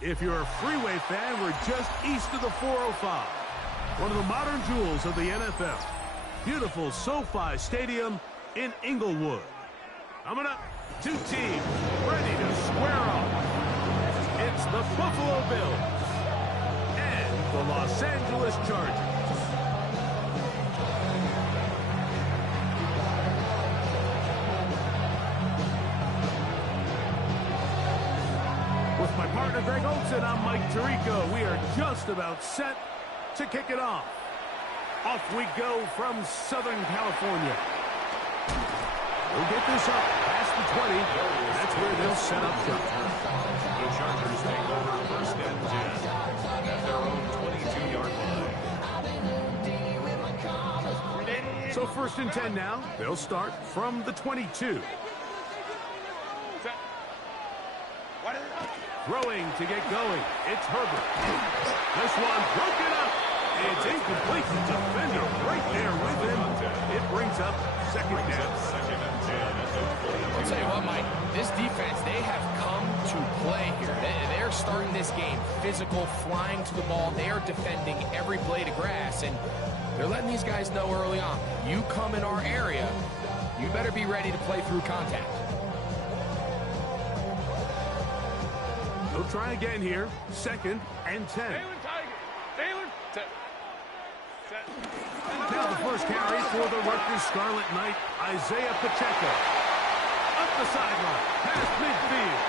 If you're a freeway fan, we're just east of the 405. One of the modern jewels of the NFL. Beautiful SoFi Stadium in Inglewood. Coming up, two teams ready to square off. It's the Buffalo Bills and the Los Angeles Chargers. With my partner Greg Olson, I'm Mike Tirico. We are just about set to kick it off. Off we go from Southern California. We'll get this up past the 20. That's where they'll set up shop. The Chargers take over first and 10 at their own 22-yard line. So first and 10 now. They'll start from the 22. Throwing to get going. It's Herbert. This one broken up. It's incomplete. Defender right there with him. It brings up second down. I'll tell you what, Mike, this defense, they have come to play here. They're starting this game physical, flying to the ball. They are defending every blade of grass, and they're letting these guys know early on, you come in our area, you better be ready to play through contact. They'll try again here. Second and 10. Now the first carry for the Rutgers Scarlet Knight, Isaiah Pacheco. Up the sideline, past midfield.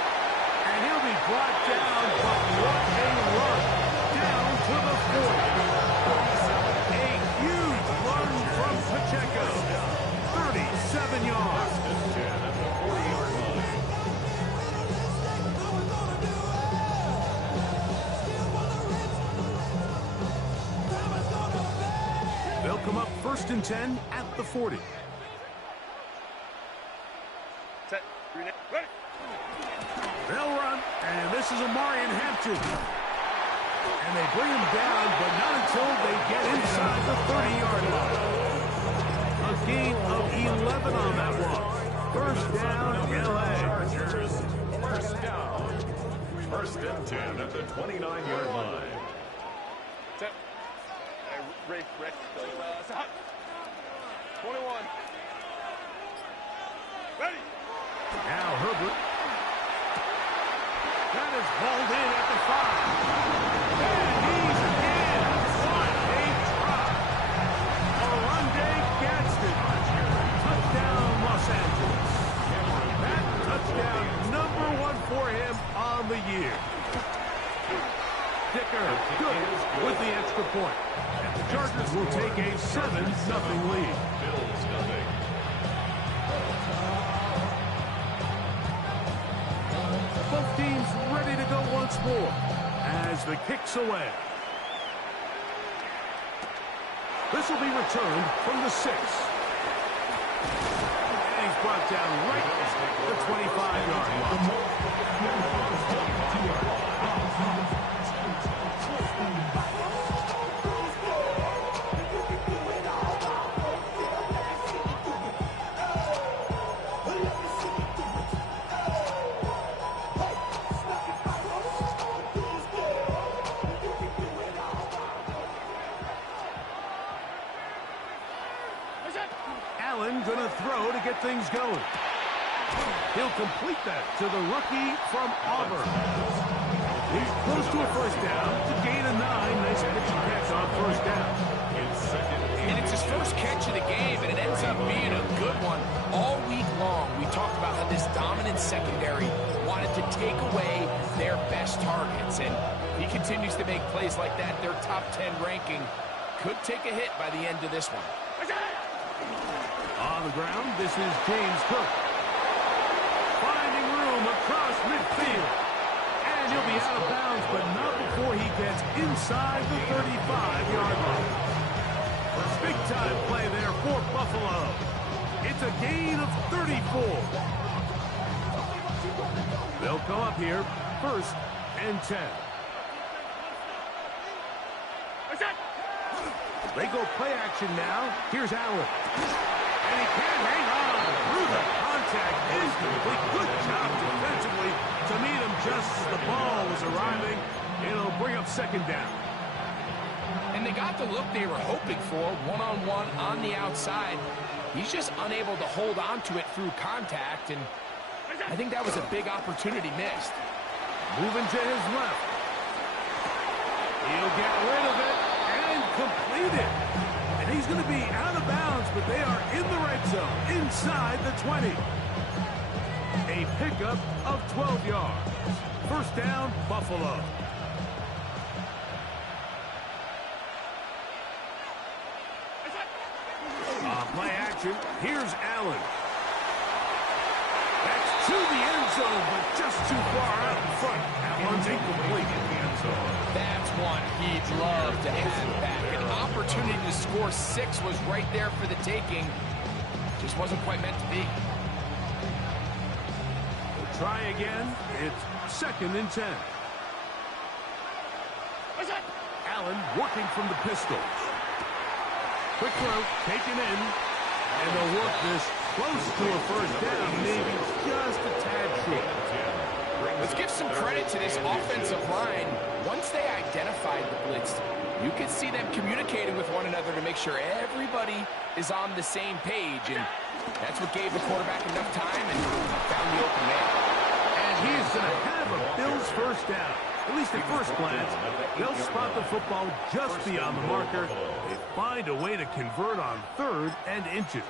And he'll be brought down, but what a run. Down to the 40. A huge run from Pacheco. 37 yards. They'll come up first and 10 at the 40. They'll run, and this is Amarian Hampton. And they bring him down, but not until they get inside the 30-yard line. A gain of 11 on that one. First down, L.A. First down. First and 10 at the 29-yard line. Rick, 21. Ready. Now Herbert. That is hauled in at the 5. And he's in. What a drop. Oronde Gadsden. Touchdown, Los Angeles. That touchdown #1 for him on the year. Dicker, good with the extra point. And the Chargers will take a 7-0 lead. Bills nothing. Both teams ready to go once more as the kick's away. This will be returned from the 6. And he's brought down right at the 25-yard line. Allen gonna throw to get things going. He'll complete that to the rookie from Auburn. He's close to a first down to gain a 9. Nice pitch and catch on first down. And it's his first catch of the game, and it ends up being a good one. All week long, we talked about how this dominant secondary wanted to take away their best targets, and he continues to make plays like that. Their top 10 ranking could take a hit by the end of this one. On the ground, this is James Cook. Finding room across midfield. And he'll be out of bounds, but not before he gets inside the 35-yard line. Big-time play there for Buffalo. It's a gain of 34. They'll come up here first and 10. They go play action now. Here's Allen. And he can't hang on through the contact, incomplete. Good job defensively to meet him just as the ball was arriving. It'll bring up second down. And they got the look they were hoping for, one-on-one on the outside. He's just unable to hold on to it through contact, and I think that was a big opportunity missed. Moving to his left. He'll get rid of it and complete it. And he's going to be out of bounds, but they are in the red zone, inside the 20. A pickup of 12 yards. First down, Buffalo. Play action. Here's Allen. That's to the end zone, but just too far out in front. That one's incomplete in the end zone. That's one he'd love to have back. An opportunity to score 6 was right there for the taking. Just wasn't quite meant to be. We'll try again. It's second and 10. Allen working from the pistols. Quick throw, taken in, and they'll work this close to a first down, maybe just a tad short. Let's give some credit to this offensive line. Once they identified the blitz, you could see them communicating with one another to make sure everybody is on the same page, and that's what gave the quarterback enough time and found the open man. And he's going to have a Bills first down. At least at first glance, they'll spot the football just beyond the marker. They find a way to convert on 3rd and inches.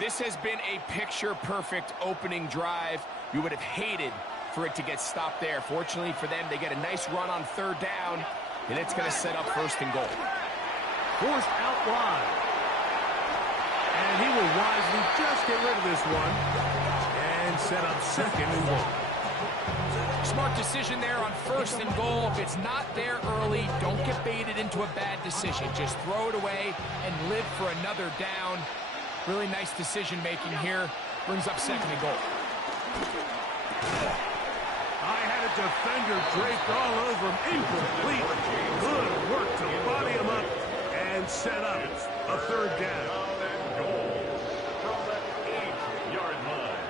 This has been a picture-perfect opening drive. You would have hated for it to get stopped there. Fortunately for them, they get a nice run on 3rd down, and it's going to set up 1st and goal. Forced out wide. And he will wisely just get rid of this one and set up 2nd and goal. Smart decision there on 1st and goal. If it's not there early, don't get baited into a bad decision. Just throw it away and live for another down. Really nice decision-making here. Brings up 2nd and goal. I had a defender draped all over him. Incomplete. Good work to body him up and set up a 3rd down. From the 8-yard line.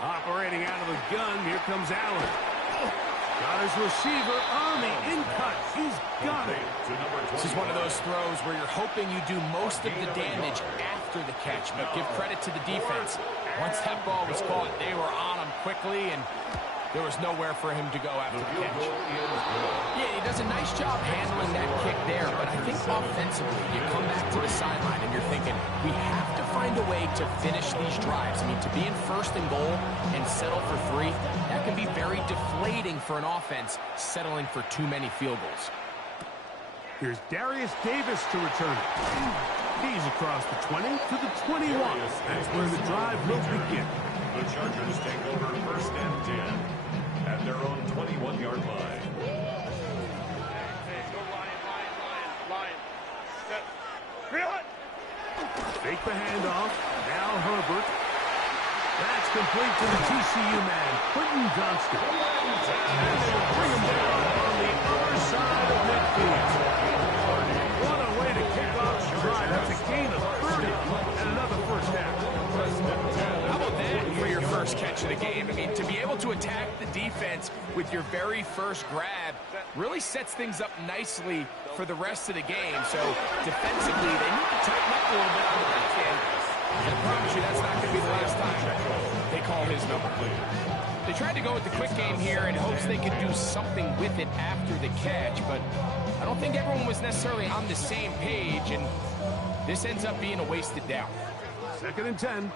Operating out of the gun, here comes Allen. Got his receiver on the in-cut. He's got it. This is one of those throws where you're hoping you do most of the damage after the catch, but give credit to the defense. Once that ball was caught, they were on him quickly, and there was nowhere for him to go after the catch. Yeah, he does a nice job handling that kick there, but I think offensively, you come back to the sideline and you're thinking, we have to find a way to finish these drives. I mean, to be in 1st and goal and settle for 3, that can be very deflating for an offense settling for too many field goals. Here's Darius Davis to return it. He's across the 20 to the 21. That's where the drive will begin. The Chargers take over 1st and 10 at their own 21-yard line. Fake the handoff. Now Herbert. That's complete to the TCU man, Quentin Johnston. And they will bring him down on the other side of midfield. What a way to kick off the drive. That's a gain of 30 and another first down. How about that for your first catch of the game? I mean, to be able to attack the defense with your very first grab really sets things up nicely for the rest of the game. So defensively, they need to tighten up a little bit on the back end. I promise you that's not going to be the last time they call his number. They tried to go with the quick game here in hopes they could do something with it after the catch, but I don't think everyone was necessarily on the same page, and this ends up being a wasted down. 2nd and 10.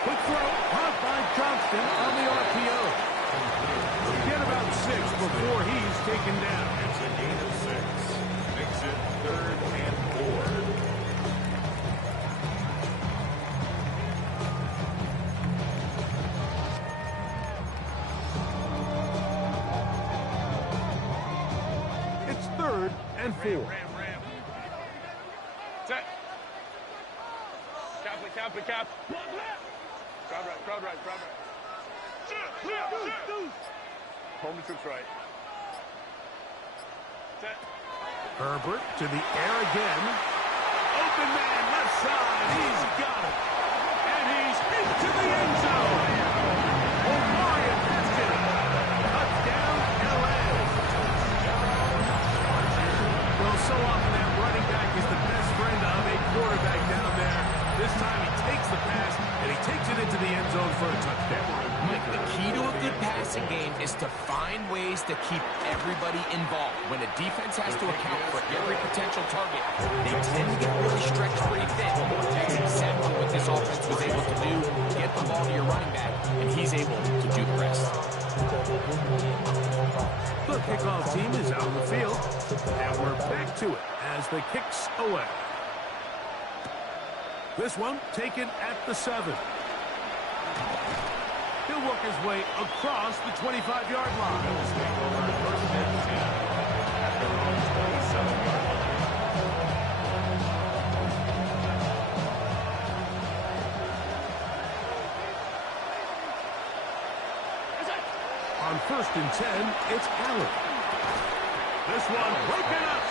Quick throw, caught by Johnston on the RPO. Get about 6 before he's taken down. It's a gain of 6. Makes it 3rd and 4. It's 3rd and 4. Set. Cap. Crowd right. Home troops right. Herbert to the air again. Open man, left side. He's got it. And he's into the end zone. O'Brien gets it. Touchdown, L.A. Well, so often that running back is the best friend of a quarterback down there. This time he takes the pass, and he takes it into the end zone for a touchdown. Mike, the key to a good passing game is to find ways to keep everybody involved. When a defense has to account for every potential target, they tend to get really stretched pretty thin. That's exactly what this offense was able to do. Get the ball to your running back, and he's able to do the rest. The kickoff team is out on the field, and we're back to it as the kick's away. This one taken at the 7. He'll work his way across the 25-yard line. On 1st and 10, it's Allen. This one broken up.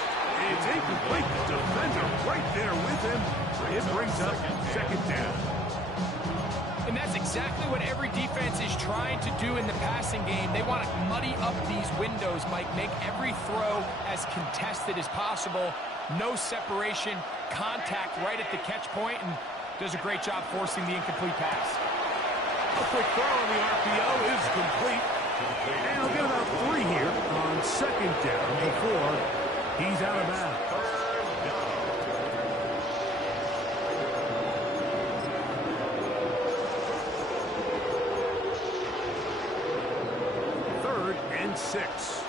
It's incomplete. The defender right there with him. It brings up 2nd down. And that's exactly what every defense is trying to do in the passing game. They want to muddy up these windows, Mike, make every throw as contested as possible. No separation, contact right at the catch point, and does a great job forcing the incomplete pass. A quick throw on the RPO is complete. And he'll get about 3 here on 2nd down before he's out of bounds. And 6.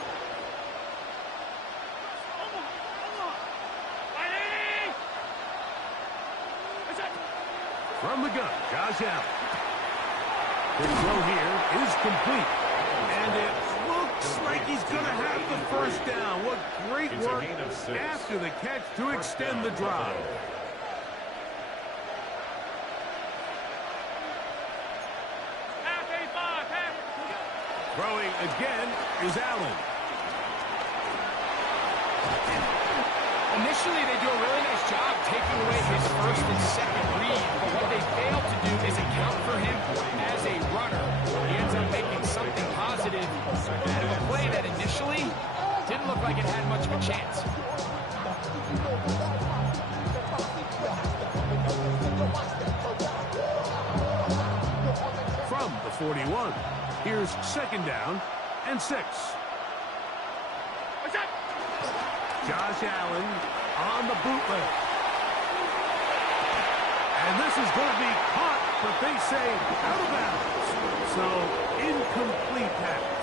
From the gun, Josh Allen. The throw here is complete. And it looks like he's going to have the 1st down. What great work after the catch to extend the drive. Throwing again is Allen. Initially, they do a really nice job taking away his 1st and 2nd read, but what they fail to do is account for him as a runner. He ends up making something positive out of a play that initially didn't look like it had much of a chance. From the 41. Here's 2nd down and 6. Josh Allen on the bootleg. And this is going to be caught, but they say out of bounds. So, incomplete pass.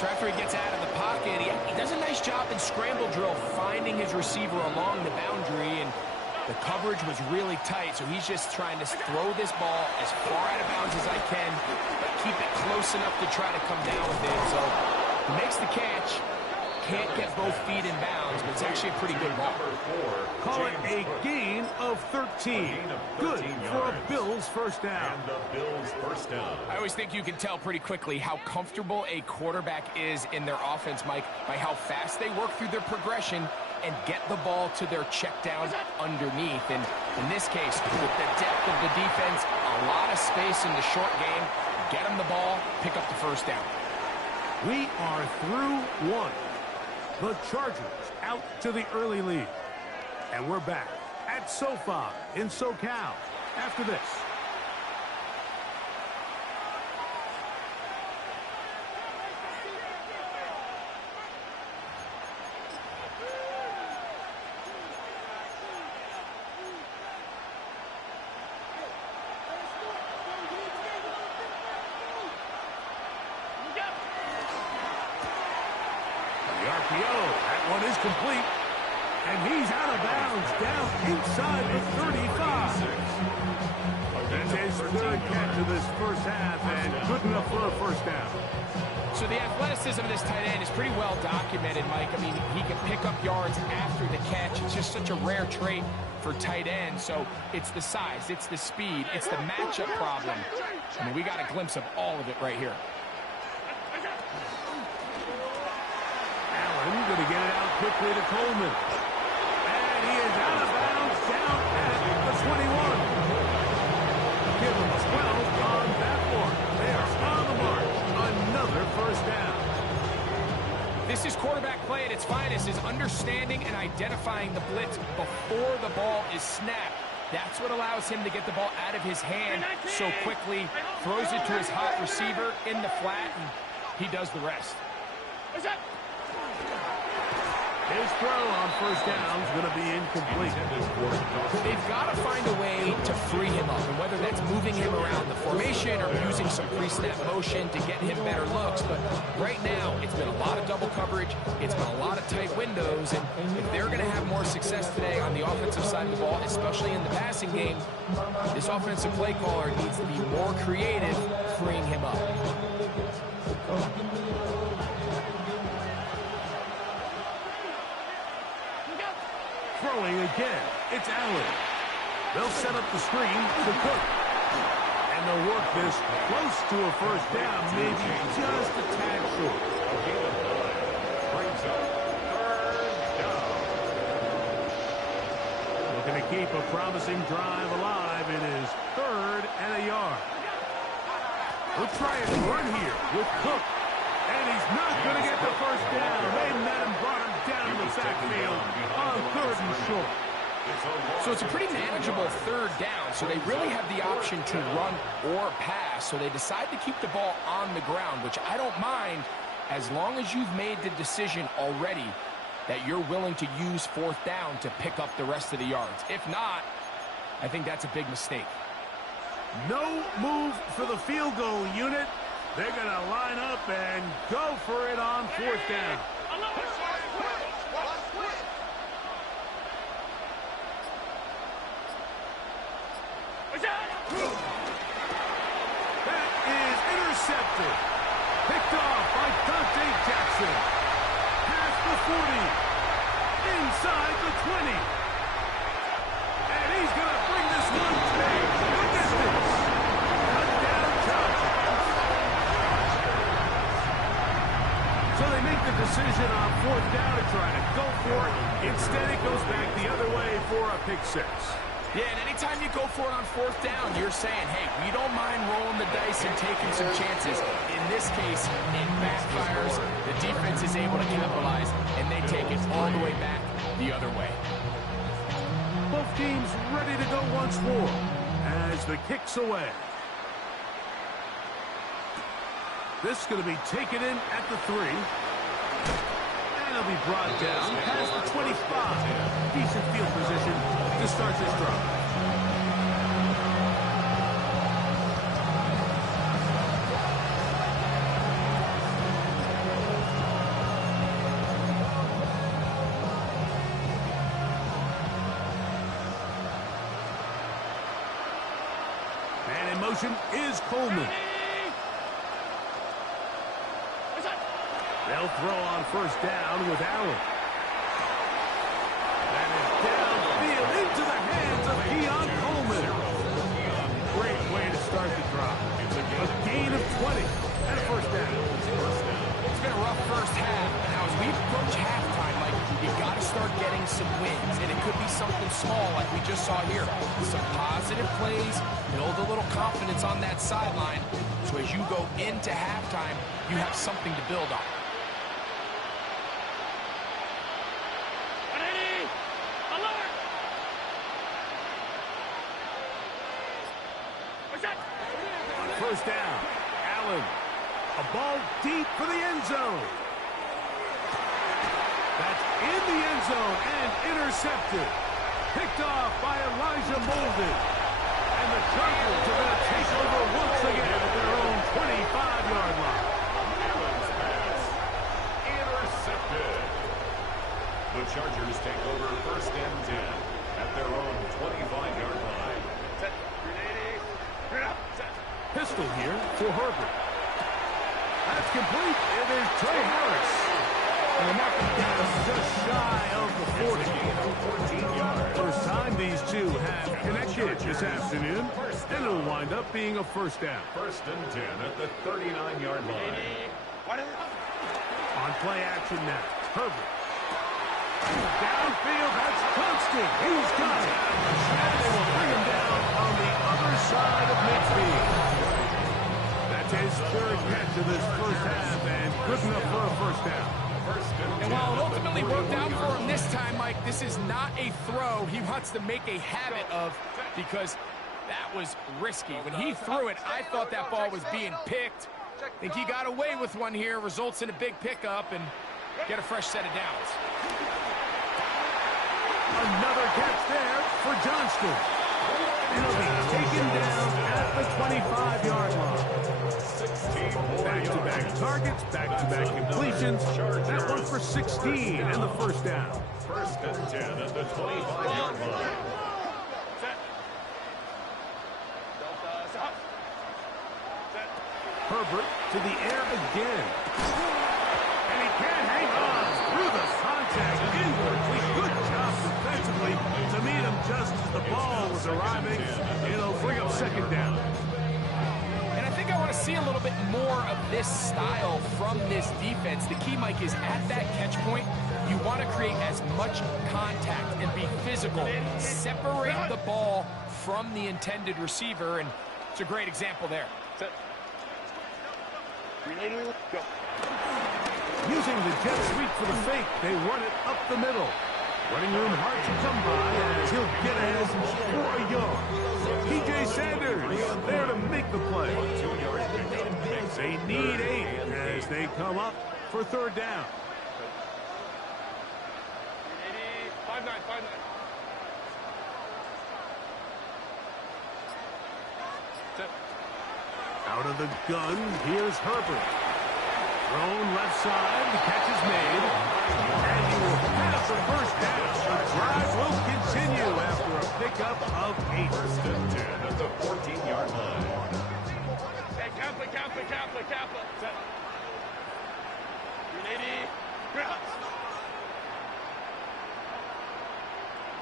After he gets out of the pocket, he does a nice job in scramble drill finding his receiver along the boundary, and the coverage was really tight, so he's just trying to throw this ball as far out of bounds as I can, but keep it close enough to try to come down with it. So he makes the catch, can't get both feet in bounds, but it's actually a pretty good ball. Call it a gain of 13. Good for a Bills 1st down. And the Bills 1st down. I always think you can tell pretty quickly how comfortable a quarterback is in their offense, Mike, by how fast they work through their progression and get the ball to their check down underneath. And in this case, with the depth of the defense, a lot of space in the short game, get them the ball, pick up the 1st down. We are through 1. The Chargers out to the early lead. And we're back at SoFi in SoCal after this. That one is complete. And he's out of bounds down inside the 35. That's his 3rd catch of this 1st half, and good enough for a 1st down. So the athleticism of this tight end is pretty well documented, Mike. I mean, he can pick up yards after the catch. It's just such a rare trait for tight ends. So it's the size, it's the speed, it's the matchup problem. I mean, we got a glimpse of all of it right here. Allen going to get it out quickly to Coleman. And he is out of bounds down at the 21. Give him 12 on that one. They are on the mark. Another first down. This is quarterback play at its finest, is understanding and identifying the blitz before the ball is snapped. That's what allows him to get the ball out of his hand so quickly, throws it to his hot receiver in the flat, and he does the rest. His throw on first down is going to be incomplete. They've got to find a way to free him up, and whether that's moving him around the formation or using some pre-snap motion to get him better looks. But right now, it's been a lot of double coverage. It's been a lot of tight windows, and if they're going to have more success today on the offensive side of the ball, especially in the passing game, this offensive play caller needs to be more creative freeing him up. Throwing again, it's Allen. They'll set up the screen to Cook. And they'll work this close to a first down, maybe just a tad short. Brings up third down. Looking to keep a promising drive alive. It is 3rd and a yard. We'll try and run here with Cook. And he's not going to get the first down. They met him, brought him down to the backfield on 3rd and short. So it's a pretty manageable 3rd down, so they really have the option to run or pass. So they decide to keep the ball on the ground, which I don't mind as long as you've made the decision already that you're willing to use 4th down to pick up the rest of the yards. If not, I think that's a big mistake. No move for the field goal unit. They're going to line up and go for it on 4th down. That is intercepted. Picked off by Dante Jackson. Past the 40. Inside the 20. And he's going to bring this one back the distance. Touchdown Chargers. So they make the decision on 4th down to try to go for it. Instead, it goes back the other way for a pick 6. Yeah, and anytime you go for it on 4th down, you're saying, hey, we don't mind rolling the dice and taking some chances. In this case, it backfires. The defense is able to capitalize, and they take it all the way back the other way. Both teams ready to go once more as the kick's away. This is going to be taken in at the 3. And it'll be brought down past the 25. Decent field position to start this drive. And in motion is Coleman. They'll throw on first down with Allen. And it's downfield into the hands of Keon Coleman. Great way to start the drive. A gain of 20 and a first down. It's been a rough first half. Now, as we approach halftime, you got to start getting some wins. And it could be something small like we just saw here. Some positive plays, build a little confidence on that sideline. So as you go into halftime, you have something to build on. First down, Allen. A ball deep for the end zone. That's in the end zone and intercepted. Picked off by Elijah Molden. And the Chargers are going to take over once again at their own 25-yard line. Allen's pass intercepted. The Chargers take over 1st and 10 at their own 25-yard line. Pistol here for Herbert. That's complete, and there's Trey Harris. And the mark is down just shy of the 40. First time these two have connected this afternoon, and it'll wind up being a first down. 1st and 10 at the 39-yard line. On play action now, Herbert. Downfield, that's Constant. He's got it. And they will bring him down on the other side of midfield. That's his third catch of this first half, and good enough for a first down. And while it ultimately worked out for him this time, Mike, this is not a throw he wants to make a habit of, because that was risky. When he threw it, I thought that ball was being picked. I think he got away with one here, results in a big pickup, and get a fresh set of downs. Another catch there for Johnston. And he'll be taken down at the 25-yard line. Back-to-back targets, back-to-back completions. That one for 16 and the first down. First and 10 at the 25-yard line. Herbert to the air again. And he can't hang on through the contact inwardly. Good job defensively to meet him just as the ball was arriving. It'll bring up second down. And I think I want to see a little bit more of this style from this defense. The key, Mike, is at that catch point, you want to create as much contact and be physical. Separate the ball from the intended receiver, and it's a great example there. Using the jet sweep for the fake, they run it up the middle. Running room hard to come by as he'll get ahead for a yard. P.J. Sanders there to make the play. They need 8 as they come up for third down. 5-9. Out of the gun, here's Herbert. Thrown left side, the catch is made. And he will pass the first down. The drive will continue after a pickup of 8. First and 10 at the 14-yard line. Hey, Kappa. Set. 380.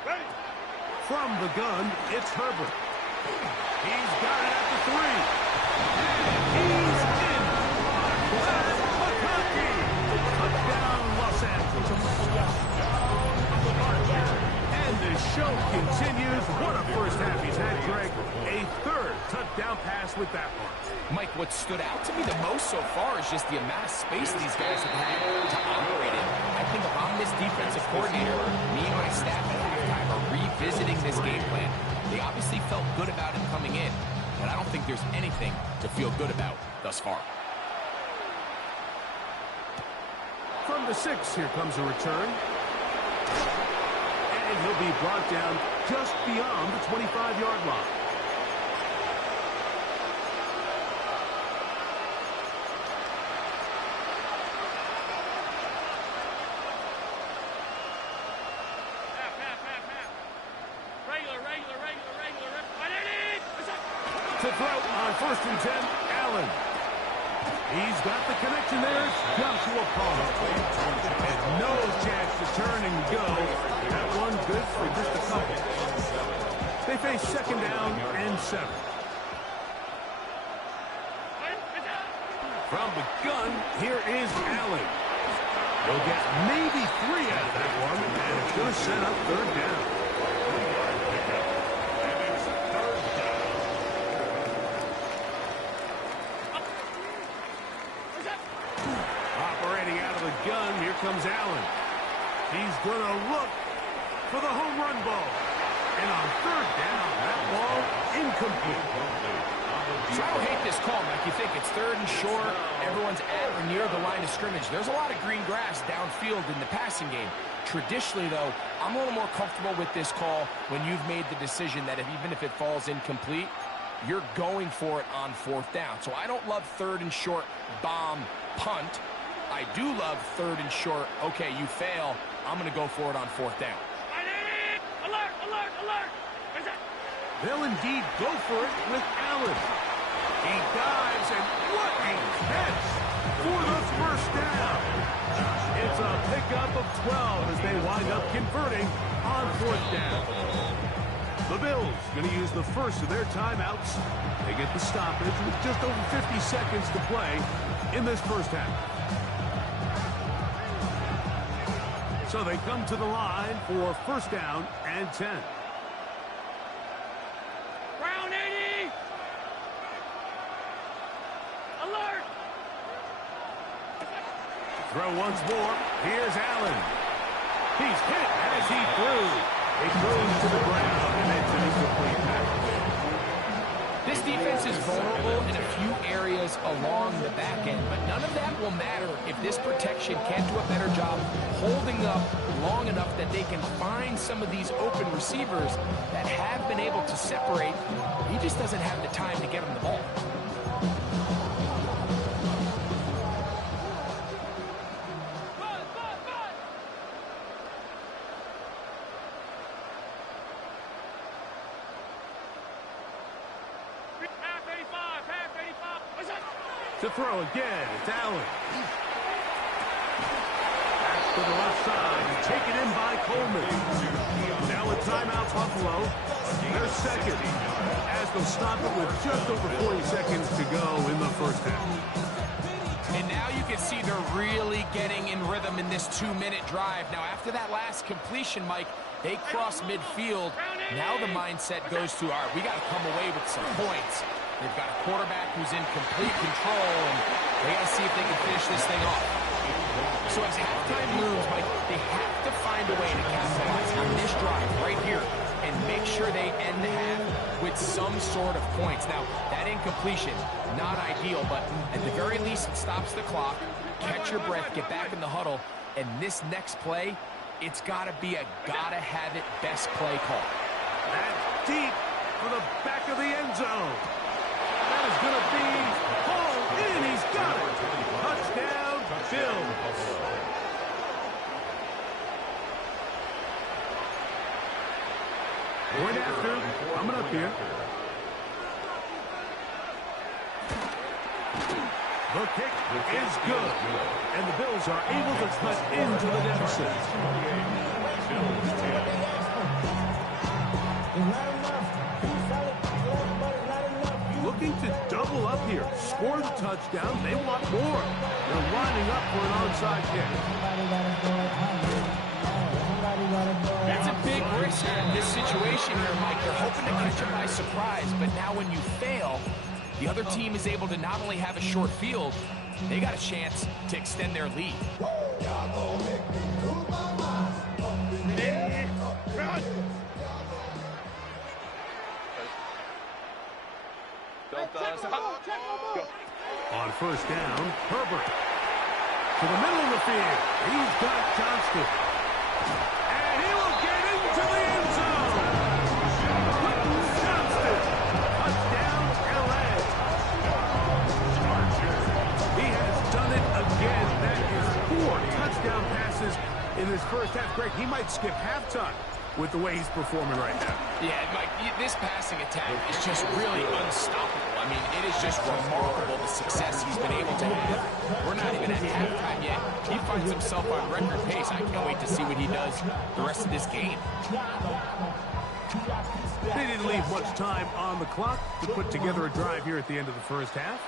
Ready. From the gun, it's Herbert. He's got it at the 3. He's in. McConkey. Touchdown, Los Angeles. And the show continues. What a first half he's had, Greg. A third touchdown pass with that one. Mike, what stood out to me the most so far is just the amount of space these guys have had to operate in. I think if I'm this defensive coordinator, me and my staff at halftime are revisiting this game plan. They obviously felt good about him coming in, but I don't think there's anything to feel good about thus far. From the 6, here comes a return. And he'll be brought down just beyond the 25-yard line. Cutthroat on first and 10, Allen. He's got the connection there. Joshua Palmer. And no chance to turn and go. That one good for just a couple. They face second down and 7. From the gun, here is Allen. He'll get maybe 3 out of that one, and it's going to set up third down. Gun, here comes Allen. He's going to look for the home run ball. And on third down, that ball incomplete. So I don't hate this call, Mike. You think it's third and short, everyone's at or near the line of scrimmage. There's a lot of green grass downfield in the passing game. Traditionally, though, I'm a little more comfortable with this call when you've made the decision that even if it falls incomplete, you're going for it on fourth down. So I don't love third and short, bomb, punt. I do love third and short. Okay, you fail. I'm going to go for it on fourth down. Alert! They'll indeed go for it with Allen. He dives, and what a catch for the first down. It's a pickup of 12 as they wind up converting on fourth down. The Bills going to use the first of their timeouts. They get the stoppage with just over 50 seconds to play in this first half. So they come to the line for first down and 10. Ground 80. Alert. Throw once more. Here's Allen. He's hit as he threw. He throws to the ground, and it's an incomplete pass. This defense is vulnerable in a few areas along the back end, but none of that will matter if this protection can't do a better job holding up long enough that they can find some of these open receivers that have been able to separate. He just doesn't have the time to get them the ball. To throw again, it's Allen. Back to the left side, taken in by Coleman. Now a timeout, Buffalo. They're second, as they'll stop it with just over 40 seconds to go in the first half. And now you can see they're really getting in rhythm in this 2-minute drive. Now, after that last completion, Mike, they cross midfield. Now the mindset goes to, all right, we got to come away with some points. They've got a quarterback who's in complete control, and they got to see if they can finish this thing off. So as halftime looms, Mike, they have to find a way to capitalize on this drive right here and make sure they end the half with some sort of points. Now, that incompletion, not ideal, but at the very least, it stops the clock. Catch your breath, get back in the huddle, and this next play, it's got to be a gotta-have-it best play call. That's deep for the back of the end zone. That is going to be hauled in. He's got it. Touchdown, Bills. Point after, coming up here. The kick is good. And the Bills are able to cut into the deficit. Looking to double up here. Scored a touchdown. They want more. They're lining up for an onside kick. That's a big risk in this situation here, Mike. They're hoping to catch them by surprise, but now when you fail, the other team is able to not only have a short field, they got a chance to extend their lead. On first down, Herbert. To the middle of the field. He's got Johnston. And he will get into the end zone. Johnston. Touchdown, LA. He has done it again. That is 4 touchdown passes in his first half. Greg, he might skip halftime with the way he's performing right now. Yeah, Mike, this passing attack is just really unstoppable. I mean, it is just remarkable the success he's been able to have. We're not even at halftime yet. He finds himself on record pace. I can't wait to see what he does the rest of this game. They didn't leave much time on the clock to put together a drive here at the end of the first half.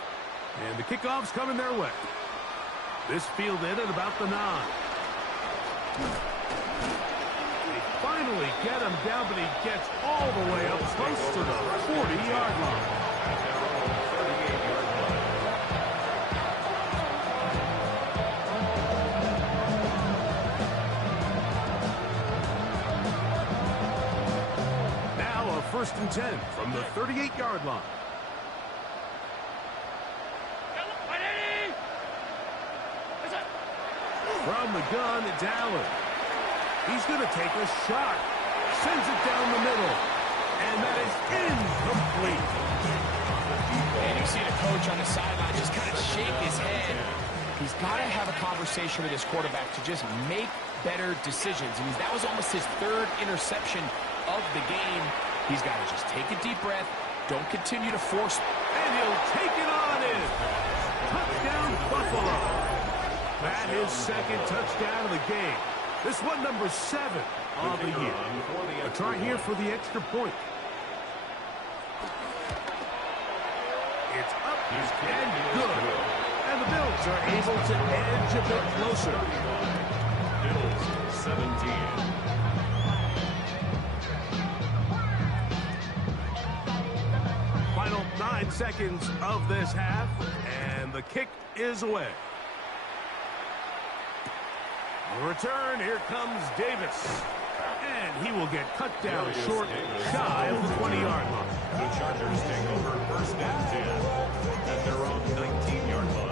And the kickoff's coming their way. This fielded at about the 9. Finally get him down, but he gets all the way up close to the 40-yard line. Now a 1st and 10 from the 38-yard line. From the gun, it's Allen. He's going to take a shot. Sends it down the middle. And that is incomplete. And you see the coach on the sideline just kind of shake his head. He's got to have a conversation with his quarterback to just make better decisions. I mean, that was almost his 3rd interception of the game. He's got to just take a deep breath. Don't continue to force. And he'll take it on in. Touchdown, Buffalo. That is 2nd touchdown of the game. This one, number 7 of the year. A try here for the extra point. It's up and good. And the Bills are able to edge a bit closer. Bills 17. Final 9 seconds of this half, and the kick is away. The return, here comes Davis. And he will get cut down short, shy of the 20-yard line. The Chargers take over first and 10 at their own 19-yard line.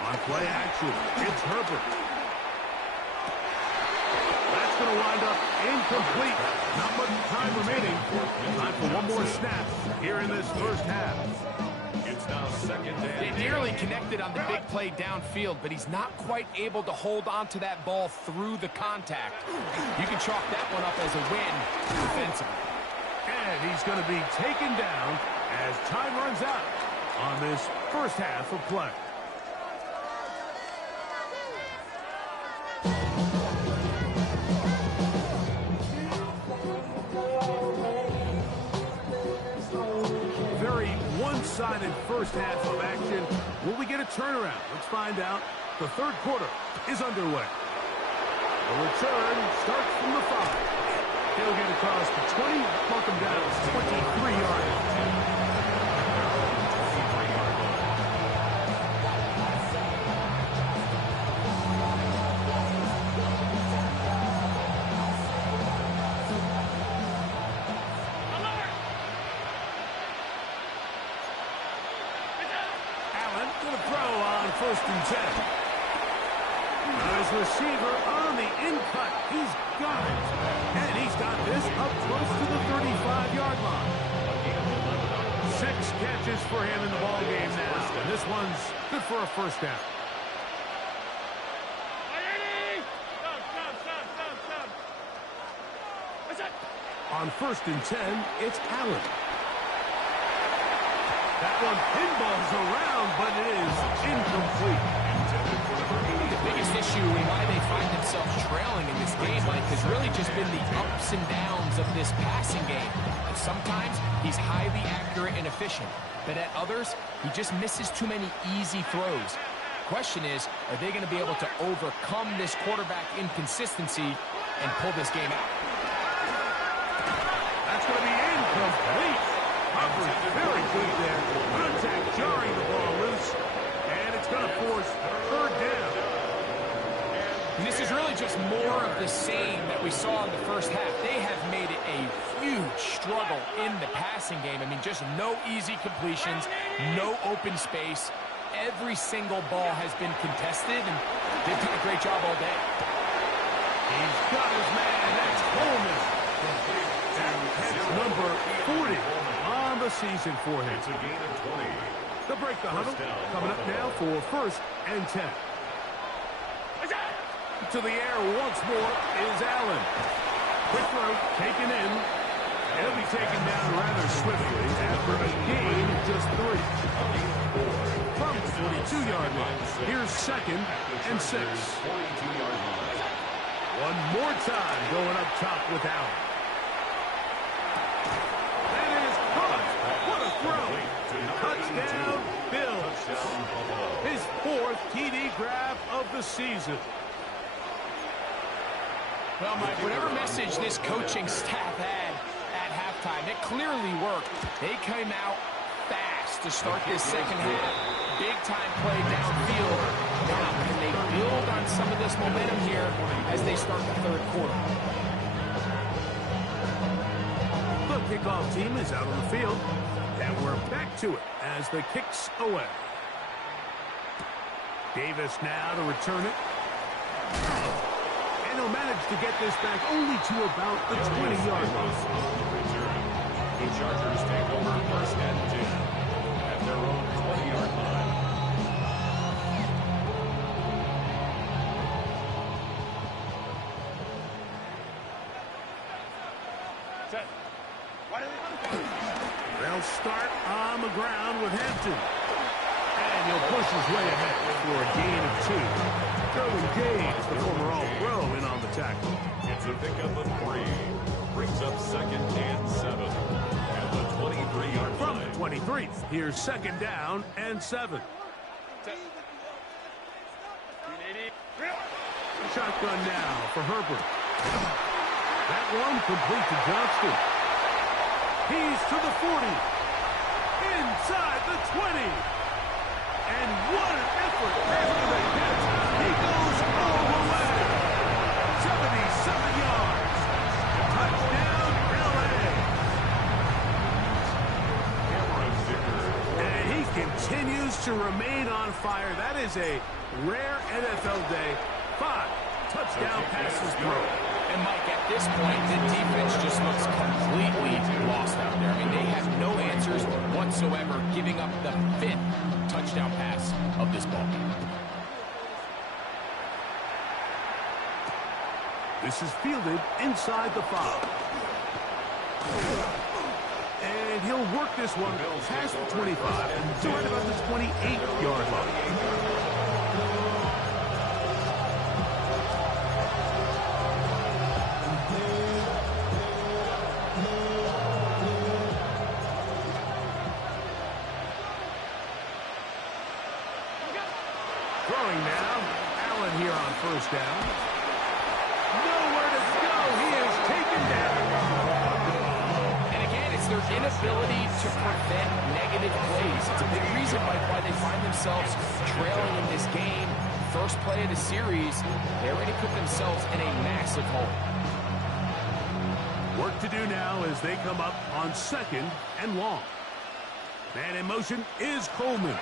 On play action, it's Herbert. That's going to wind up incomplete. Not much time remaining. Time for one more snap here in this first half. It's now second and They nearly connected on the big play downfield, but he's not quite able to hold on to that ball through the contact. You can chalk that one up as a win defensively. And he's going to be taken down as time runs out on this first half of play. Very one-sided first half of action. Will we get a turnaround? Let's find out. The third quarter is underway. The return starts from the 5. He'll get across the 20, welcome down to 23-yard line. Allen to the throw on first and 10. Now his receiver on the in-cut. He's got it. And he's got this up close to the 35-yard line. 6 catches for him in the ball game now. And this one's good for a first down. On first and 10, it's Allen. That one pinballs around, but it is incomplete. The biggest issue and why they find themselves trailing in this game, Mike, has really just been the ups and downs of this passing game. And sometimes he's highly accurate and efficient, but at others, he just misses too many easy throws. Question is, are they going to be able to overcome this quarterback inconsistency and pull this game out? That's going to be incomplete. Coverage very good there. Contact jarring the ball loose, and it's going to force third down. And this is really just more of the same that we saw in the first half. They have made it a huge struggle in the passing game. I mean, just no easy completions, no open space. Every single ball has been contested, and they've done a great job all day. He's got his man. That's Coleman. That's number 40 on the season for him. It's a gain of 20. They'll break the huddle. Coming up now for first and 10. To the air once more is Allen. Quick throw taken in. He'll be taken down rather swiftly after a gain of just 3. From the 42-yard line. Here's second and 6. 42-yard line. One more time going up top with Allen. That is caught. What a throw. Touchdown, Bills. His 4th TD grab of the season. Well, Mike, whatever message this coaching staff had at halftime, it clearly worked. They came out fast to start this second half. Big-time play downfield. Now, can they build on some of this momentum here as they start the third quarter? The kickoff team is out on the field, and we're back to it as the kick's away. Davis now to return it. And he'll manage to get this back only to about the 20-yard line. The Chargers take over first and 10 at their own 20-yard line. They'll start on the ground with Hampton. And And he'll push his way ahead for a gain of 2. Derwin James, the former All-Pro, in on the tackle. It's a pickup of 3. Brings up 2nd and 7. At the 23-yard From line. the 23, here's 2nd down and 7. Shotgun now for Herbert. That one complete to Johnston. He's to the 40. Inside the 20. And what an effort after the catch. He goes all the way. 77 yards. Touchdown, L.A. And he continues to remain on fire. That is a rare NFL day. 5 touchdown passes thrown. And Mike, at this point, the defense just looks completely lost out there. I mean, they have no answers whatsoever, giving up the 5th touchdown pass of this ball game. This is fielded inside the 5. And he'll work this one past the 25 to right about the 28-yard line. Throwing now, Allen here on 1st down. Nowhere to go. He is taken down. And again, it's their inability to prevent negative plays. It's a big reason, Mike, why they find themselves trailing in this game. First play of the series, they already put themselves in a massive hole. Work to do now as they come up on 2nd and long. Man in motion is Coleman.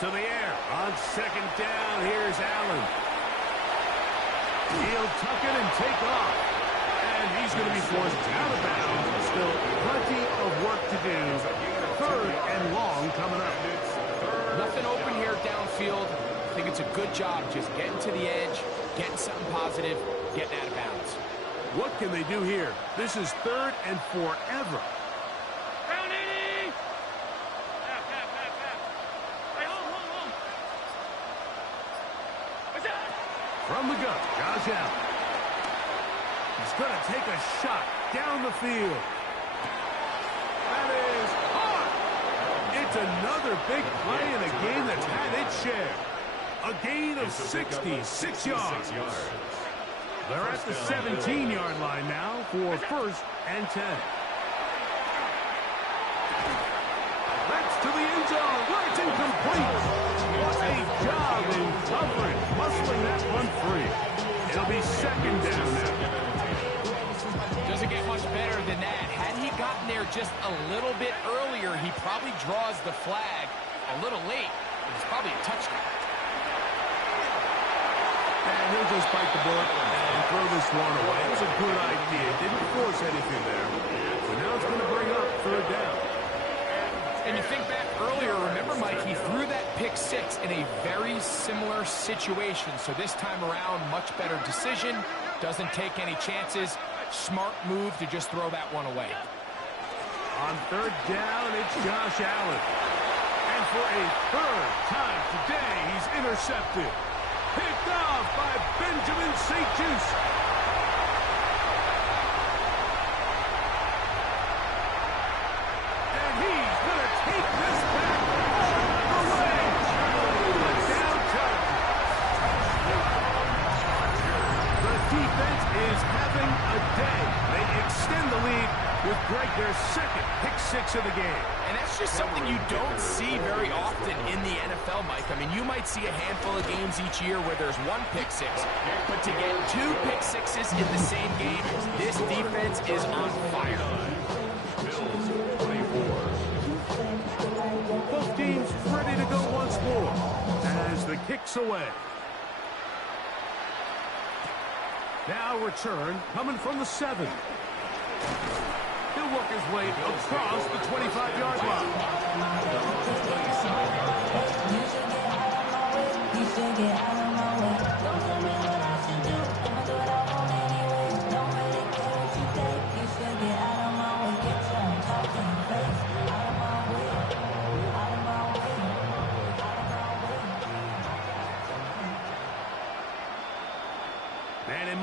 To the air on 2nd down. Here's Allen. He'll tuck it and take off. And he's going to be forced out of bounds. Still plenty of work to do. 3rd and long coming up. Nothing open here downfield. I think it's a good job just getting to the edge, getting something positive, getting out of bounds. What can they do here? This is 3rd and forever. Round 80. Hey, hold. What's that? From the gun, Josh Allen. He's going to take a shot down the field. That is hard. It's another big play in a game that's had its share. A gain of 66 yards. They're at the 17-yard line now for 1st and 10. That's to the end zone where it's incomplete. What a job in covering, muscling that one free. It'll be 2nd down now. Doesn't get much better than that. Had he gotten there just a little bit earlier, he probably draws the flag a little late. It's probably a touchdown. And he'll just bite the bullet and throw this one away. It was a good idea. Didn't force anything there. So now it's going to bring up 3rd down. And you think back earlier, remember, Mike, he threw that pick 6 in a very similar situation. So this time around, much better decision. Doesn't take any chances. Smart move to just throw that one away. On 3rd down, it's Josh Allen. And for a 3rd time today, he's intercepted. Picked off by Benjamin St-Juste. And he's going to take this back all the way. Downtown. The defense is having a day. They extend the lead with Greg, their 2nd pick 6 of the game. And that's just something you don't see very often in the NFL, Mike. I mean, you might see a handful of games each year where there's 1 pick 6. But to get 2 pick 6s in the same game, this defense is on fire. Both teams ready to go once more as the kick's away. Now return coming from the 7. He'll work his way across the 25-yard line.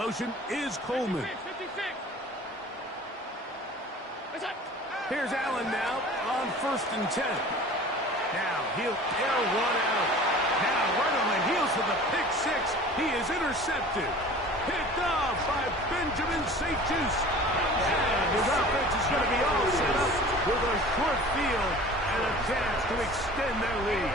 motion is Coleman. 56. That's it. Here's Allen now on 1st and 10. Now he'll air one out. Now right on the heels of the pick six, he is intercepted. Picked off by Benjamin St. Juice. And his offense is going to be all set up with a short field and a chance to extend their lead.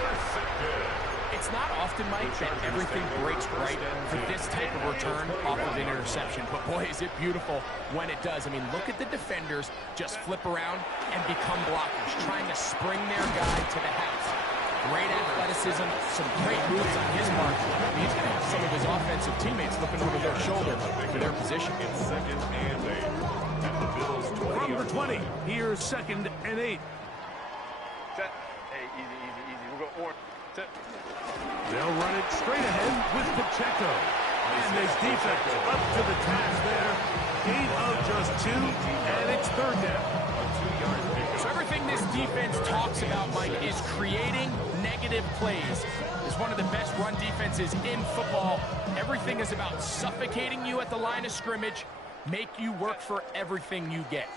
It's not often, Mike, that everything breaks right for this type of return off of an interception. But, boy, is it beautiful when it does. I mean, look at the defenders just flip around and become blockers, trying to spring their guy to the house. Great athleticism, some great moves on his part. He's going to have some of his offensive teammates looking over their shoulder for their position. It's 2nd and 8. At the Bills' 20. From the 20, here's 2nd and 8. Set. Hey, easy. We'll go on. Set. They'll run it straight ahead with Pacheco. And his defense up to the task there. 8 of just 2, and it's 3rd down. A 2-yard pickup. So everything this defense talks about, Mike, is creating negative plays. It's one of the best run defenses in football. Everything is about suffocating you at the line of scrimmage, make you work for everything you get.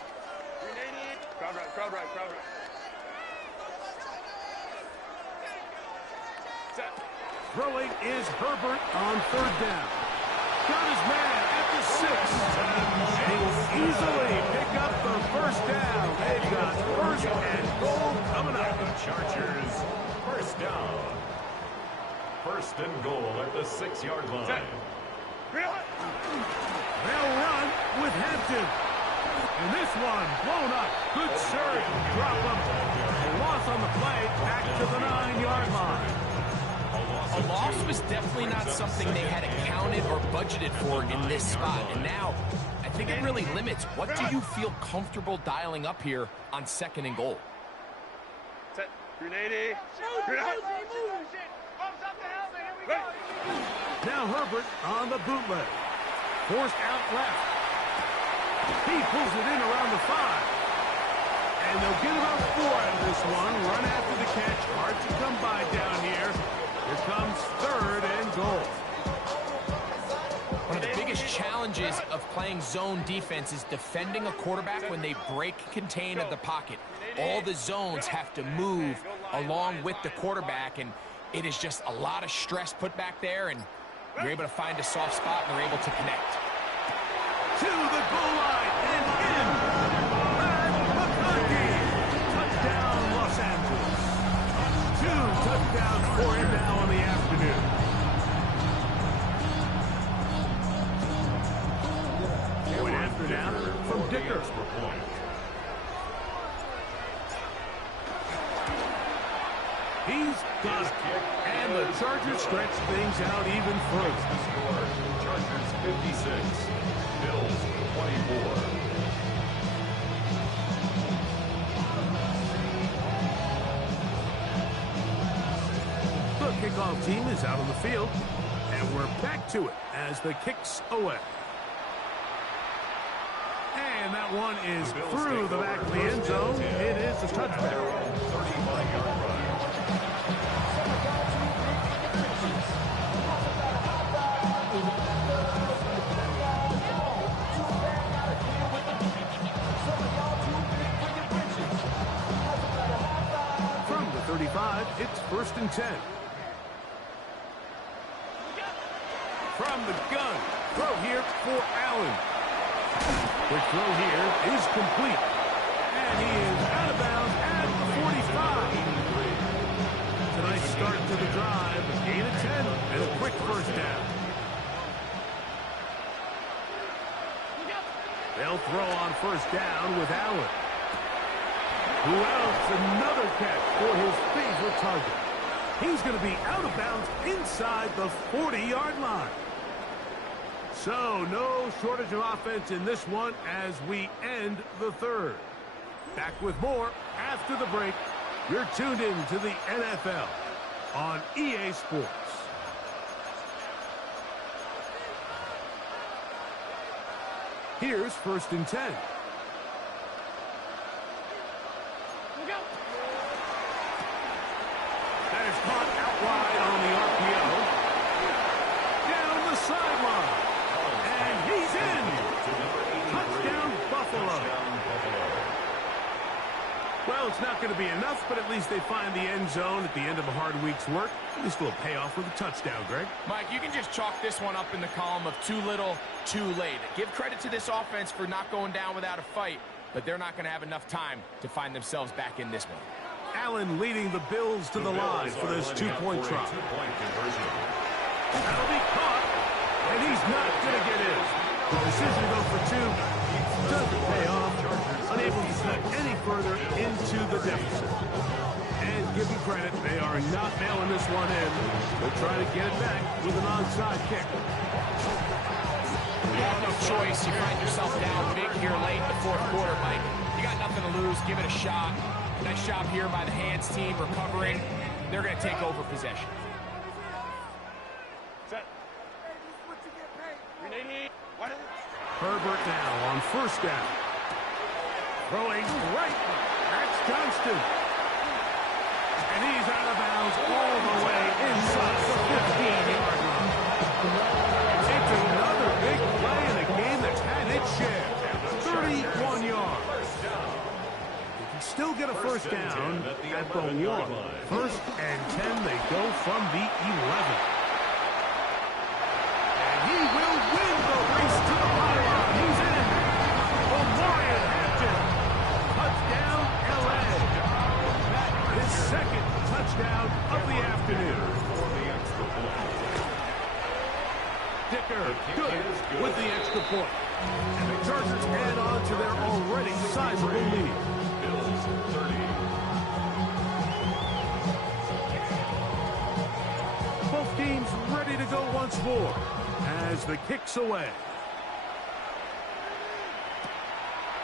Crowd right. Set. Throwing is Herbert on 3rd down. Got his man at the 6. And he will easily pick up the 1st down. They've got 1st and goal coming up. The Chargers, 1st down. 1st and goal at the 6-yard line. They'll run with Hampton. And this one blown up. Good serve. Drop him. A loss on the play. Back to the 9-yard line. A loss was definitely not something they had accounted or budgeted for in this spot. And now, I think it really limits. What do you feel comfortable dialing up here on 2nd and goal? Set. Grenade. Now Herbert on the bootleg. Forced out left. He pulls it in around the 5. And they'll get about 4 out of this one. Run after the catch. Hard to come by down here. Here comes 3rd and goal. One of the biggest challenges of playing zone defense is defending a quarterback when they break contain of the pocket. All the zones have to move along with the quarterback, and it is just a lot of stress put back there, and you're able to find a soft spot, and they're able to connect. To the goal line and in. Touchdown, Los Angeles. 2 touchdowns for him now on the afternoon. Point after now from Dicker. He's got it. And the Chargers stretch things out even further. The score, Chargers 56, Bills 24. The kickoff team is out on the field, and we're back to it as the kick's away. And that one is through the back of the end zone. It is a touchdown. 35-yard run. From the 35, it's 1st and 10. From the gun, throw here for Allen. The throw here is complete. And he is out of bounds at the 45. Tonight's start to the drive, a gain of 10 and a quick 1st down. They'll throw on 1st down with Allen. Who else? Another catch for his favorite target. He's going to be out of bounds inside the 40-yard line. So, no shortage of offense in this one as we end the 3rd. Back with more after the break. You're tuned in to the NFL on EA Sports. Here's 1st and 10. That is caught out wide on the RPO. Down the sideline. And he Well, it's not going to be enough, but at least they find the end zone at the end of a hard week's work. At least a little payoff with a touchdown, Greg. Mike, you can just chalk this one up in the column of too little, too late. Give credit to this offense for not going down without a fight, but they're not going to have enough time to find themselves back in this one. Allen leading the Bills to the line for this two-point try. That'll be caught, and he's not going to get in. The decision to go for two doesn't pay off. Unable to step any further into the deficit. And give them credit, they are not mailing this one in. They'll try to get it back with an onside kick. You have no choice. You find yourself down big here late in the fourth quarter, Mike. You got nothing to lose. Give it a shot. Nice job here by the hands team recovering. They're going to take over possession. Set. Herbert now on first down. Throwing right. That's Johnston. And he's out of bounds all the way inside the 15-yard line. It's another big play in a game that's had its share. 31 yards. They can still get a first down at the 1. First and 10, they go from the 11. And he will win the race to the pylon. He's in. Memorial Hampton. Touchdown, L.A. That is second touchdown of the afternoon. Dicker, good with the extra point. And the Chargers add on to their already sizable lead. Bills 30. Both teams ready to go once more as the kick's away.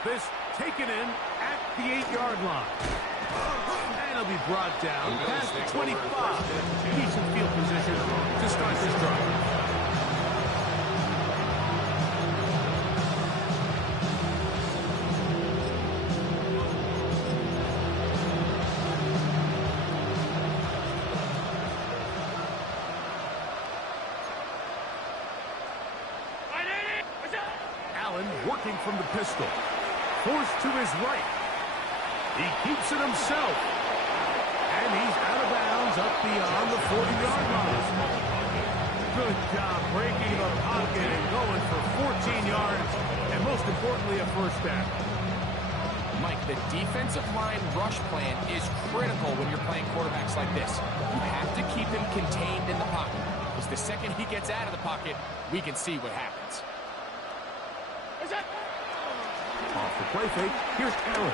This taken in at the 8-yard line. And it'll be brought down past the 25. Decent field position to start this drive. Allen working from the pistol. Forced to his right. He keeps it himself. And he's out of bounds up beyond the 40-yard line. Good job breaking the pocket and going for 14 yards. And most importantly, a first down. Mike, the defensive line rush plan is critical when you're playing quarterbacks like this. You have to keep him contained in the pocket. Because the second he gets out of the pocket, we can see what happens. Off the play fake, here's Allen.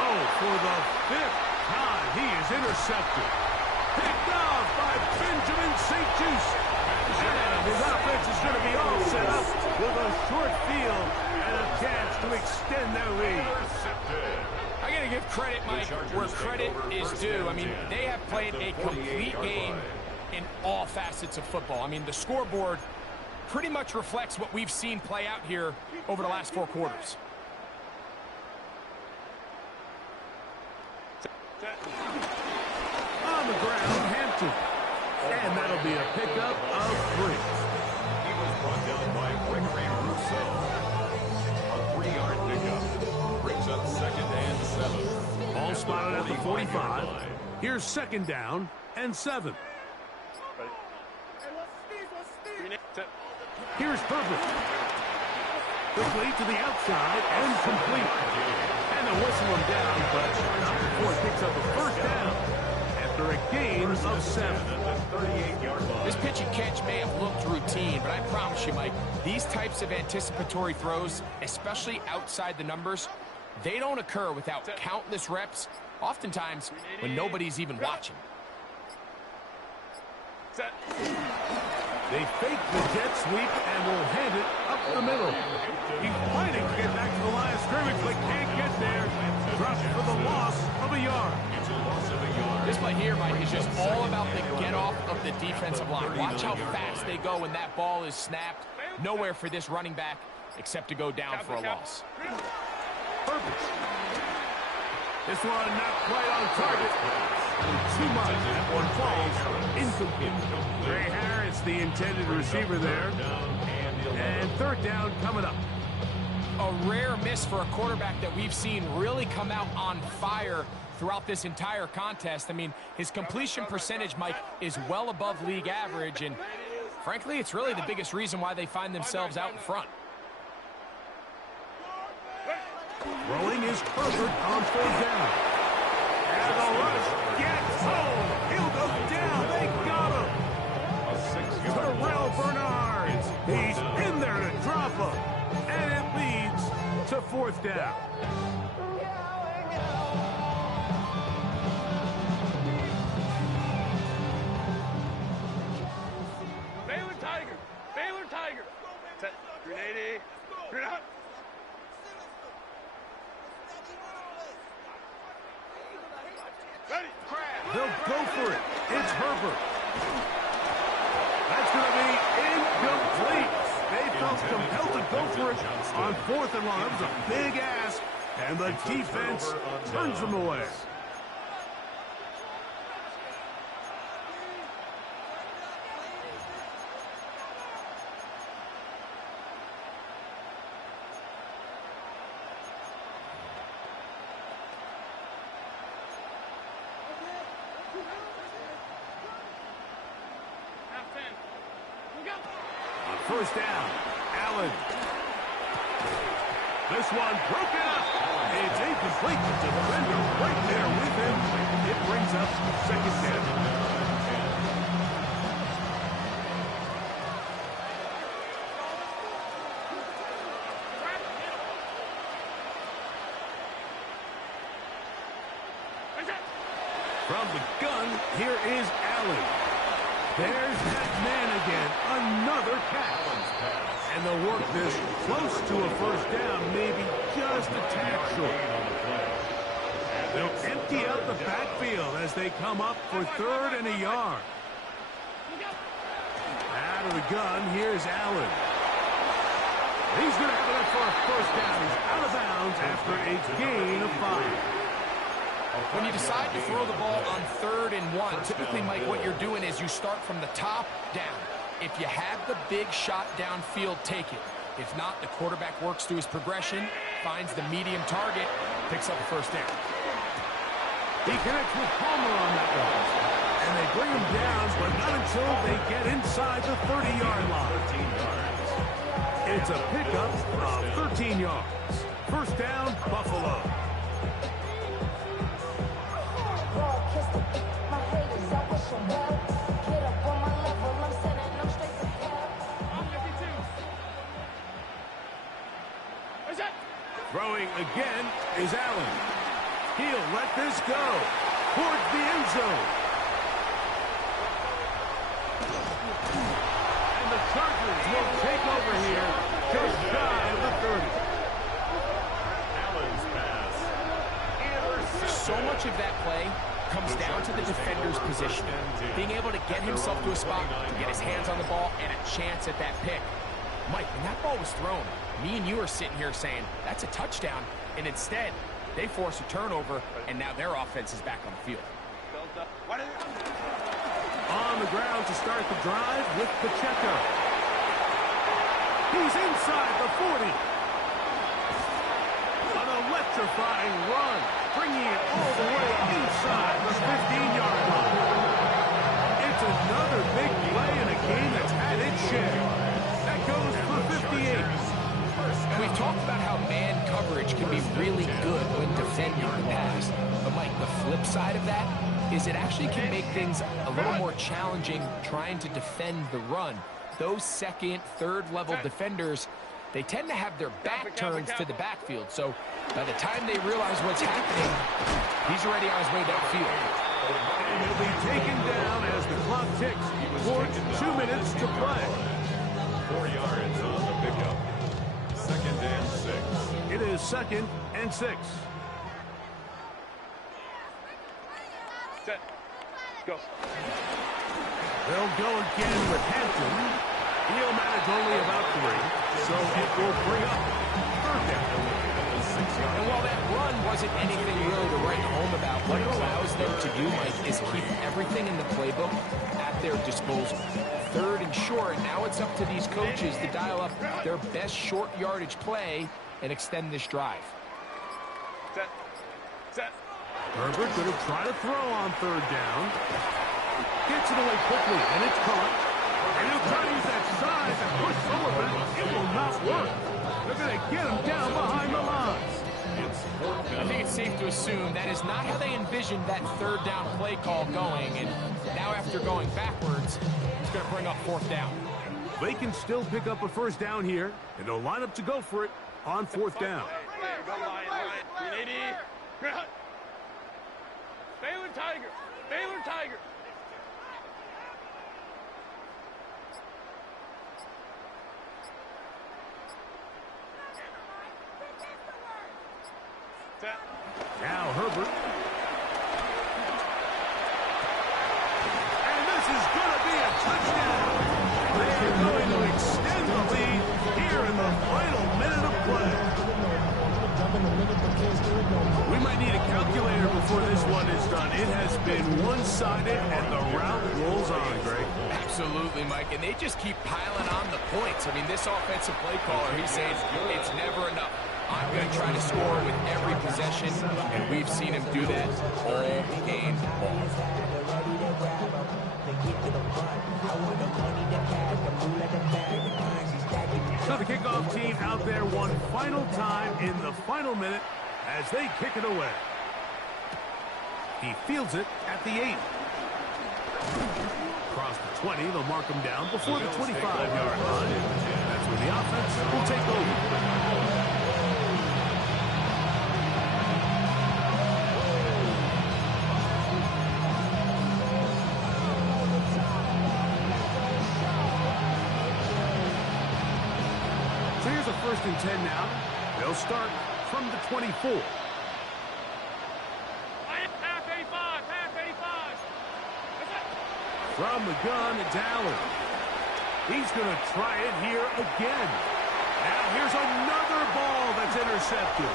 Oh, for the 5th time, he is intercepted. Picked off by Benjamin St. Juice. And his offense is going to be all set up with a short field and a chance to extend their lead. I got to give credit, Mike, where credit is due. I mean, they have played a complete game in all facets of football. I mean, the scoreboard pretty much reflects what we've seen play out here over the last 4 quarters. On the ground, Hampton. And that'll be a pickup of 3. He was brought down by Gregory Rousseau. A 3-yard pickup brings up 2nd and 7. Ball spotted at the 45. Here's 2nd down and 7. Here's Herbert. Quickly to the outside and complete. And they'll whistle him down, but not before he picks up a first down after a gain of 7. This pitch and catch may have looked routine, but I promise you, Mike, these types of anticipatory throws, especially outside the numbers, they don't occur without countless reps, oftentimes when nobody's even watching. They fake the jet sweep and will hand it up the middle. He's fighting to get back to the line of scrimmage, but can't get there. Drops for the loss of a yard. This play here, Mike, is just all about the get-off of the defensive line. Watch how fast they go when that ball is snapped. Nowhere for this running back except to go down for a loss. Herbert. This one not quite on target. Too much. That one falls incomplete. Ray Harris, the intended receiver there. And 3rd down coming up. a rare miss for a quarterback that we've seen really come out on fire throughout this entire contest. I mean, his completion percentage, Mike, is well above league average, and frankly, it's really the biggest reason why they find themselves out in front. Throwing is Herbert on 4th down. And the rush gets home. He'll go down. They got him. Terrell Bernard. He's in there to drop him. And it leads to 4th down. Baylor Tiger. Baylor Tiger. Grenade. Grenade. Ready. They'll go for it. It's Herbert. That's going to be incomplete. They felt compelled to go for it on 4th and long. That was a big ask, and the defense turns them away. On 1st down, Allen. This one broken up. It's incomplete. The defender right there with him. It brings up 2nd down. From the gun, here is Allen. There's that man again, another catch. And they'll work this close to a 1st down, maybe just a tad short. They'll empty out the backfield as they come up for 3rd and a yard. Out of the gun, here's Allen. He's going to have enough for a 1st down. He's out of bounds after a gain of 5. When you decide to throw the ball on 3rd and 1, typically, Mike, what you're doing is you start from the top down. If you have the big shot downfield, take it. If not, the quarterback works through his progression, finds the medium target, picks up a 1st down. He connects with Palmer on that one. And they bring him down, but not until they get inside the 30-yard line. It's a pickup of 13 yards. 1st down, Buffalo. Throwing again is Allen. He'll let this go towards the end zone. And the Chargers will take over here just shy of the 30. Allen's pass. So much of that play comes down to the defender's position. Being able to get himself to a spot, to get his hands on the ball, and a chance at that pick. Mike, when that ball was thrown, me and you are sitting here saying, that's a touchdown. And instead, they force a turnover, and now their offense is back on the field. On the ground to start the drive with Pacheco. He's inside the 40. An electrifying run, bringing it all the way inside the 15-yard line. It's another big play in a game that's had its share. That goes for 58. And we've talked about how man coverage can be really good when defending the pass. But, Mike, the flip side of that is it actually can make things a little more challenging trying to defend the run. Those 2nd, 3rd level defenders, they tend to have their back turns to the backfield. So by the time they realize what's happening, he's already on his way downfield. And he'll be taken down as the clock ticks towards 2 minutes to play. 4 yards on the pickup. 2nd and 6. It is 2nd and 6. Set. Go. They'll go again with Hampton. He'll manage only about 3, so it will bring up 3rd down. And while that run wasn't anything really to write home about, what it allows them to do, Mike, is keep everything in the playbook at their disposal. 3rd and short, now it's up to these coaches to dial up their best short yardage play and extend this drive. Set. Set. Herbert going to try to throw on third down. Gets it away quickly, and it's caught. And he'll try to use that size and push Sullivan. It will not work. They're going to get him down behind the line. I think it's safe to assume that is not how they envisioned that third down play call going. And now after going backwards, it's going to bring up fourth down. They can still pick up a first down here, and they'll line up to go for it on fourth down. Go Lion. 380. Baylor Tiger. Baylor Tiger. Now Herbert. And this is going to be a touchdown. They're going to extend the lead here in the final minute of play. We might need a calculator before this one is done. It has been one-sided, and the route rolls on, Greg. Absolutely, Mike, and they just keep piling on the points. I mean, this offensive play caller, he's saying it's never enough. I'm going to try to score with every possession, and we've seen him do that all game long. So the kickoff team out there one final time in the final minute as they kick it away. He fields it at the 8. Across the 20, they'll mark him down before the 25-yard line. That's where the offense will take over. So here's a 1st and 10 now. They'll start from the 24. From the gun, it's Allen. He's going to try it here again. Now here's another ball that's intercepted.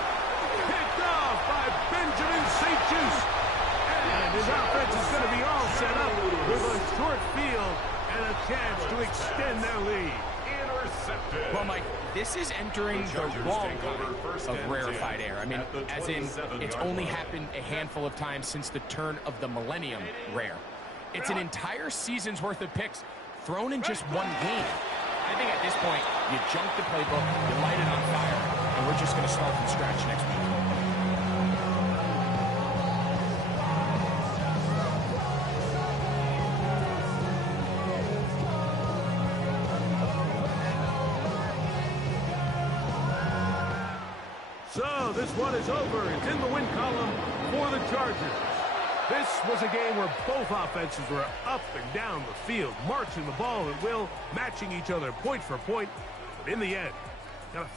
Picked off by Benjamin St-Juste. And his offense is going to be all set up with a short field and a chance to extend their lead. Intercepted. Well, Mike, this is entering the wrong kind of rarefied air. I mean, as in, it's only happened a handful of times since the turn of the millennium rare. It's an entire season's worth of picks thrown in just one game. I think at this point, you junk the playbook, you light it on fire, and we're just going to start from scratch next week. So this one is over. It's in the win column for the Chargers. This was a game where both offenses were up and down the field, marching the ball at will, matching each other point for point. But in the end, got a